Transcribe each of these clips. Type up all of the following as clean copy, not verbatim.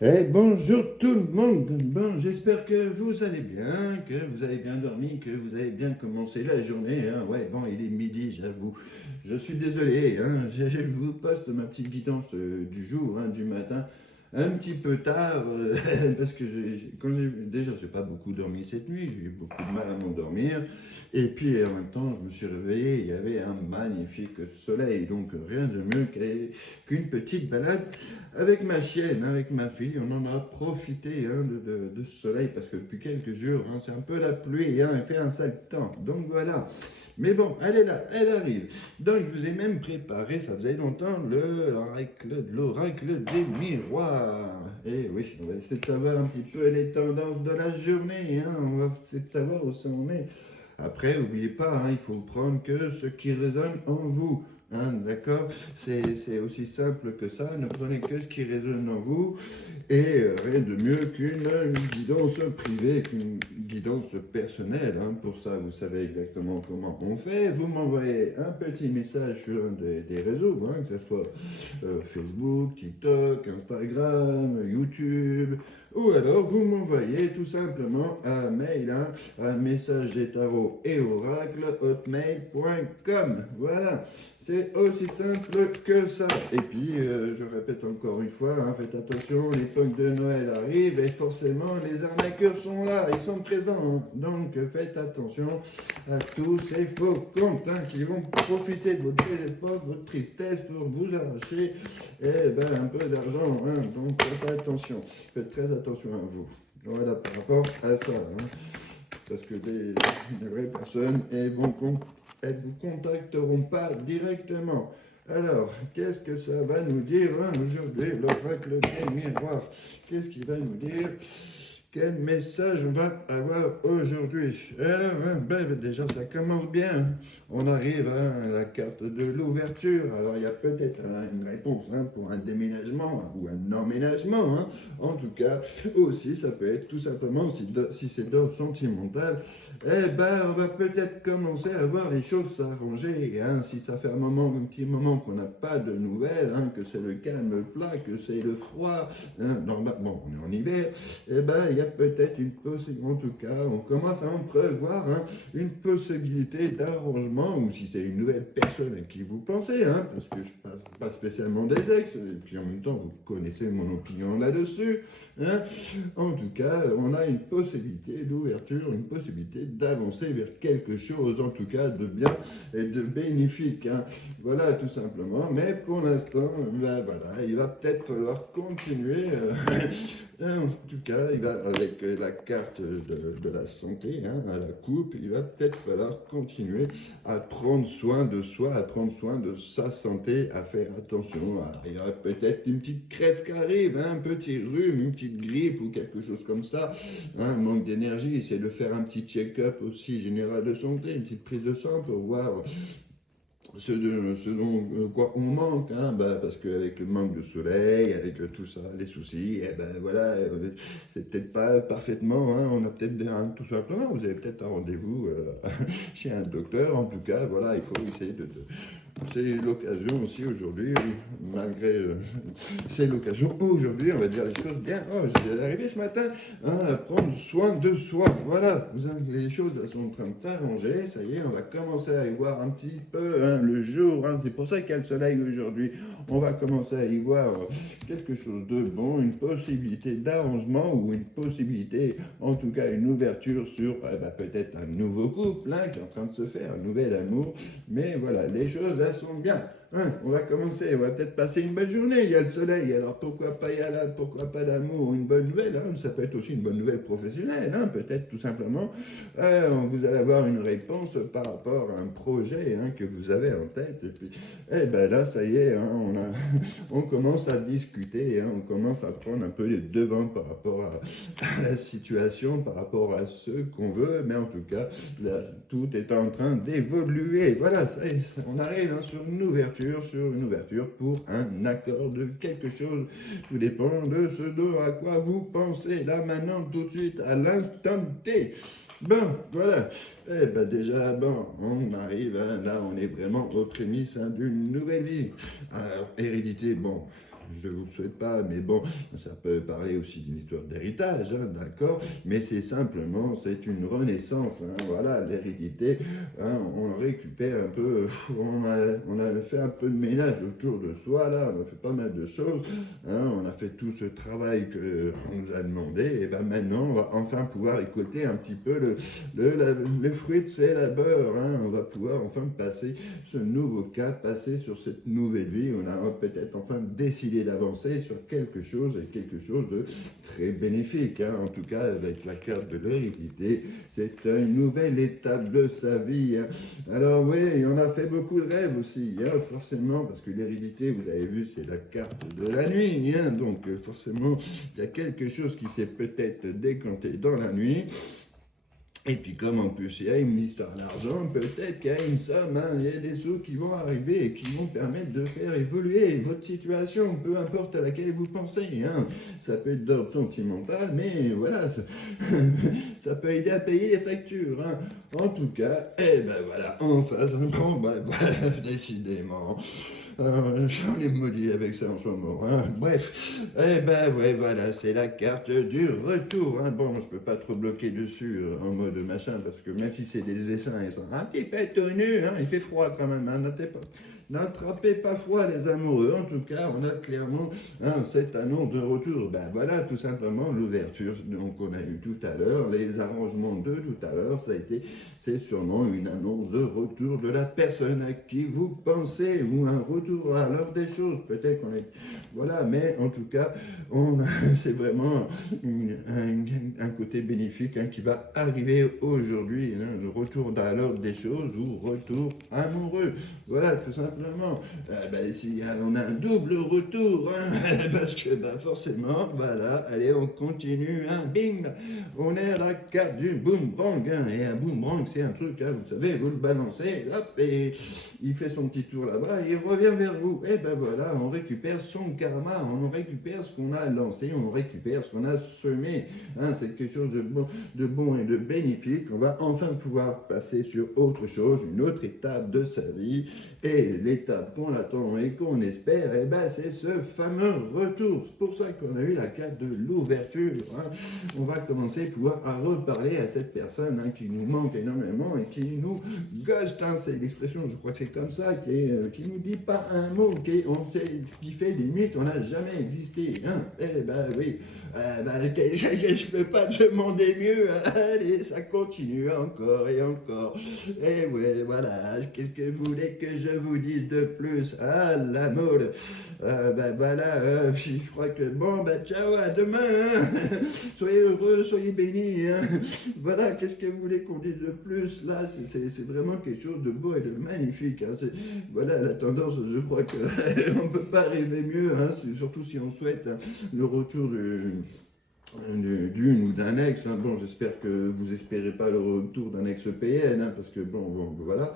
Bonjour tout le monde. Bon, j'espère que vous allez bien, que vous avez bien dormi, que vous avez bien commencé la journée, hein. Ouais, bon, il est midi, j'avoue. Je suis désolé, hein. Je vous poste ma petite guidance du jour, hein, du matin, un petit peu tard, parce que déjà, j'ai pas beaucoup dormi cette nuit, j'ai eu beaucoup de mal à m'endormir. Et puis en même temps, je me suis réveillé, il y avait un magnifique soleil, donc rien de mieux qu'une petite balade avec ma chienne, avec ma fille. On en a profité, hein, de ce soleil parce que depuis quelques jours, hein, c'est un peu la pluie, hein, il fait un sale temps. Donc voilà. Mais bon, elle est là, elle arrive. Donc je vous ai même préparé, ça faisait longtemps, l'oracle des miroirs. Et oui, on va essayer de savoir un petit peu les tendances de la journée, hein. On va essayer de savoir où ça en est. Après, n'oubliez pas, hein, il faut prendre que ce qui résonne en vous. Hein, d'accord? C'est aussi simple que ça. Ne prenez que ce qui résonne en vous. Et rien de mieux qu'une guidance privée, qu'une guidance personnelle. Hein. Pour ça, vous savez exactement comment on fait. Vous m'envoyez un petit message sur un des réseaux, hein, que ce soit Facebook, TikTok, Instagram, YouTube. Ou alors vous m'envoyez tout simplement un mail, hein, un message des tarots et oracles hotmail.com. Voilà, c'est aussi simple que ça. Et puis, je répète encore une fois, hein, faites attention, les fêtes de Noël arrivent et forcément les arnaqueurs sont là, ils sont présents. Hein. Donc faites attention à tous ces faux comptes, hein, qui vont profiter de votre désespoir, de votre tristesse pour vous arracher un peu d'argent. Hein. Donc faites attention, faites très attention à vous. Voilà, par rapport à ça. Hein. Parce que des vraies personnes, elles vous contacteront pas directement. Alors, qu'est-ce que ça va nous dire, hein, aujourd'hui, l'oracle des miroirs? Qu'est-ce qu'il va nous dire? Quel message on va avoir aujourd'hui? Alors, hein, déjà, ça commence bien. On arrive, hein, à la carte de l'ouverture. Alors, il y a peut-être, hein, une réponse, hein, pour un déménagement, hein, ou un emménagement. Hein. En tout cas, aussi, ça peut être tout simplement, si c'est d'ordre sentimental, on va peut-être commencer à voir les choses s'arranger. Hein. Si ça fait un petit moment qu'on n'a pas de nouvelles, hein, que c'est le calme plat, que c'est le froid, hein, bon, on est en hiver, il y a peut-être une possibilité, en tout cas, on commence à en prévoir, hein, une possibilité d'arrangement, ou si c'est une nouvelle personne à qui vous pensez, hein, parce que je parle pas spécialement des ex, et puis en même temps, vous connaissez mon opinion là-dessus. Hein. En tout cas, on a une possibilité d'ouverture, une possibilité d'avancer vers quelque chose, en tout cas, de bien et de bénéfique. Hein. Voilà, tout simplement. Mais pour l'instant, voilà, il va peut-être falloir continuer. En tout cas, il va, avec la carte de la santé, hein, à la coupe, il va peut-être falloir continuer à prendre soin de soi, à prendre soin de sa santé, à faire attention. Alors, il y aura peut-être une petite crête qui arrive, hein, un petit rhume, une petite grippe ou quelque chose comme ça, hein, manque d'énergie, essayer de faire un petit check-up aussi général de santé, une petite prise de sang pour voir ce dont quoi on manque, hein, parce qu'avec le manque de soleil, avec tout ça, les soucis, voilà, c'est peut-être pas parfaitement, hein, on a peut-être tout simplement, vous avez peut-être un rendez-vous chez un docteur, en tout cas, voilà, il faut essayer c'est l'occasion aussi aujourd'hui, malgré. C'est l'occasion aujourd'hui, on va dire les choses bien. Oh, j'étais arrivé ce matin, hein, à prendre soin de soi. Voilà, les choses elles sont en train de s'arranger. Ça y est, on va commencer à y voir un petit peu, hein, le jour. Hein, c'est pour ça qu'il y a le soleil aujourd'hui. On va commencer à y voir quelque chose de bon, une possibilité d'arrangement ou une possibilité, en tout cas une ouverture sur peut-être un nouveau couple, hein, qui est en train de se faire, un nouvel amour. Mais voilà, les choses elles sont bien. Hein, on va commencer, on va peut-être passer une belle journée, il y a le soleil, alors pourquoi pas l'amour, une bonne nouvelle, hein, ça peut être aussi une bonne nouvelle professionnelle, hein, peut-être tout simplement, vous allez avoir une réponse par rapport à un projet, hein, que vous avez en tête, et puis, là, ça y est, hein, on commence à discuter, hein, on commence à prendre un peu les devants par rapport à la situation, par rapport à ce qu'on veut, mais en tout cas, là, tout est en train d'évoluer, voilà, ça y est, on arrive, hein, sur une ouverture pour un accord de quelque chose. Tout dépend de ce à quoi vous pensez, là, maintenant, tout de suite, à l'instant T. Bon, voilà. Déjà, bon, on arrive, hein, là, on est vraiment aux prémices, hein, d'une nouvelle vie. Alors, hérédité, bon. je ne vous le souhaite pas, mais bon, ça peut parler aussi d'une histoire d'héritage, hein, d'accord, mais c'est simplement, c'est une renaissance, hein, voilà, l'hérédité, hein, on récupère un peu, on a fait un peu de ménage autour de soi, là, on a fait pas mal de choses, hein, on a fait tout ce travail qu'on nous a demandé, et ben maintenant, on va enfin pouvoir récolter un petit peu le fruit de ses labeurs, hein, on va pouvoir enfin passer ce nouveau cap, passer sur cette nouvelle vie, on a peut-être enfin décidé d'avancer sur quelque chose, et quelque chose de très bénéfique, hein, en tout cas avec la carte de l'hérédité, c'est une nouvelle étape de sa vie, hein. Alors oui, on a fait beaucoup de rêves aussi, hein, forcément, parce que l'hérédité, vous avez vu, c'est la carte de la nuit, hein, donc forcément, il y a quelque chose qui s'est peut-être décanté dans la nuit. Et puis comme en plus il y a une histoire d'argent, peut-être qu'il y a une somme, hein, il y a des sous qui vont arriver et qui vont permettre de faire évoluer votre situation, peu importe à laquelle vous pensez, hein. Ça peut être d'ordre sentimental, mais voilà, ça peut aider à payer les factures, hein. En tout cas, eh ben voilà, en face, bon ben voilà, décidément. J'en ai maudit avec ça en ce moment, hein. Bref, eh ben ouais, voilà, c'est la carte du retour, hein. Bon, je peux pas trop bloquer dessus en mode machin, parce que même si c'est des dessins, ils sont un petit peu tout nus, hein, il fait froid quand même, hein, n'attrapez pas froid les amoureux, en tout cas, on a clairement, hein, cette annonce de retour, ben voilà, tout simplement l'ouverture, donc on a eu tout à l'heure, les arrangements de tout à l'heure, c'est sûrement une annonce de retour de la personne à qui vous pensez, ou un retour à l'heure des choses, peut-être qu'on est, voilà, mais en tout cas, c'est vraiment un côté bénéfique, hein, qui va arriver aujourd'hui, hein, le retour à l'heure des choses, ou retour amoureux, voilà, tout simplement. Ben, si, on a un double retour, hein, parce que ben, forcément, voilà, allez, on continue, hein, bing, on est à la carte du boomerang, hein, et un boomerang, c'est un truc, hein, vous savez, vous le balancez, hop, et il fait son petit tour là-bas, et il revient vers vous, et ben voilà, on récupère son karma, on récupère ce qu'on a lancé, on récupère ce qu'on a semé, hein, c'est quelque chose de bon et de bénéfique, on va enfin pouvoir passer sur autre chose, une autre étape de sa vie, et l'étape qu'on attend et qu'on espère, eh ben, c'est ce fameux retour. C'est pour ça qu'on a eu la carte de l'ouverture, hein. On va commencer à pouvoir reparler à cette personne, hein, qui nous manque énormément et qui nous ghost, hein, c'est l'expression, je crois que c'est comme ça, qui nous dit pas un mot, qui fait limite, on n'a jamais existé, hein. Eh ben oui, je peux pas demander mieux, hein. Allez, ça continue encore et encore. Et ouais, voilà, qu'est-ce que vous voulez que je vous dise de plus? Ah, la mode. Ben voilà, je crois que bon, ben ciao, à demain, hein. Soyez heureux, soyez bénis, hein. Voilà, qu'est-ce que vous voulez qu'on dise de plus? Là, c'est vraiment quelque chose de beau et de magnifique, hein. Voilà, la tendance, je crois qu'on ne peut pas rêver mieux, hein, surtout si on souhaite, hein, le retour d'une ou d'un ex, hein. Bon, j'espère que vous espérez pas le retour d'un ex-PN, hein, parce que bon, voilà,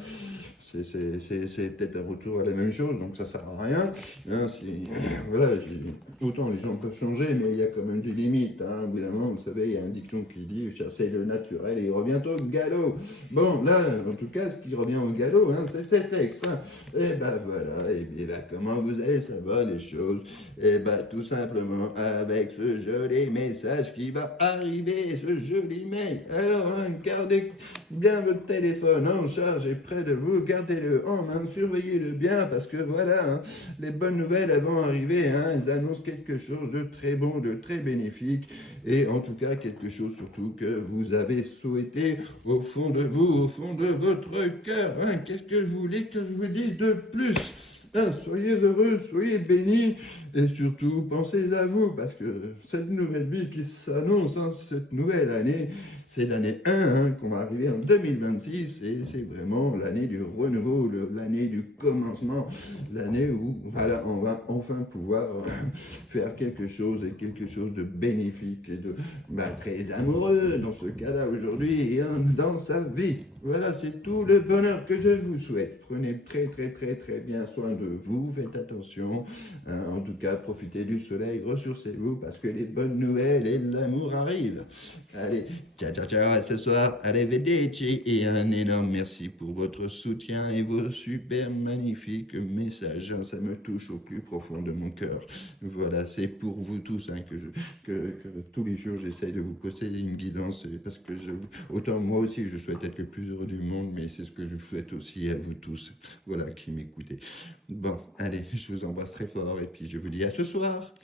c'est peut-être un retour à la même chose, donc ça sert à rien, hein, voilà, autant les gens peuvent changer, mais il y a quand même des limites, hein. Évidemment, vous savez, il y a un dicton qui dit « chasser le naturel et il revient au galop ». Bon, là, en tout cas, ce qui revient au galop, hein, c'est cet ex, hein. Et ben voilà, et ben comment vous allez savoir les choses? Et ben tout simplement avec ce joli message qui va arriver, ce joli mail. Alors, hein, gardez bien votre téléphone en charge et près de vous, gardez-le en main, surveillez-le bien, parce que voilà, hein, les bonnes nouvelles elles vont arriver, hein, elles annoncent quelque chose de très bon, de très bénéfique, et en tout cas quelque chose surtout que vous avez souhaité au fond de vous, au fond de votre cœur, hein. Qu'est-ce que je voulais que je vous dise de plus? Ah, soyez heureux, soyez bénis, et surtout pensez à vous, parce que cette nouvelle vie qui s'annonce, hein, cette nouvelle année, c'est l'année 1, hein, qu'on va arriver en 2026, et c'est vraiment l'année du renouveau, l'année du commencement, l'année où voilà, on va enfin pouvoir faire quelque chose, et quelque chose de bénéfique, et de très amoureux dans ce cas-là aujourd'hui, et dans sa vie. Voilà, c'est tout le bonheur que je vous souhaite. Prenez très très très très bien soin de de vous, faites attention. En tout cas, profitez du soleil, ressourcez-vous, parce que les bonnes nouvelles et l'amour arrivent. Allez, ciao, ciao, ciao, à ce soir, arrivederci, et un énorme merci pour votre soutien et vos super magnifiques messages. Ça me touche au plus profond de mon cœur. Voilà, c'est pour vous tous que tous les jours j'essaye de vous poster une guidance, parce que autant moi aussi je souhaite être le plus heureux du monde, mais c'est ce que je souhaite aussi à vous tous, voilà, qui m'écoutez. Bon, allez, je vous embrasse très fort et puis je vous dis à ce soir.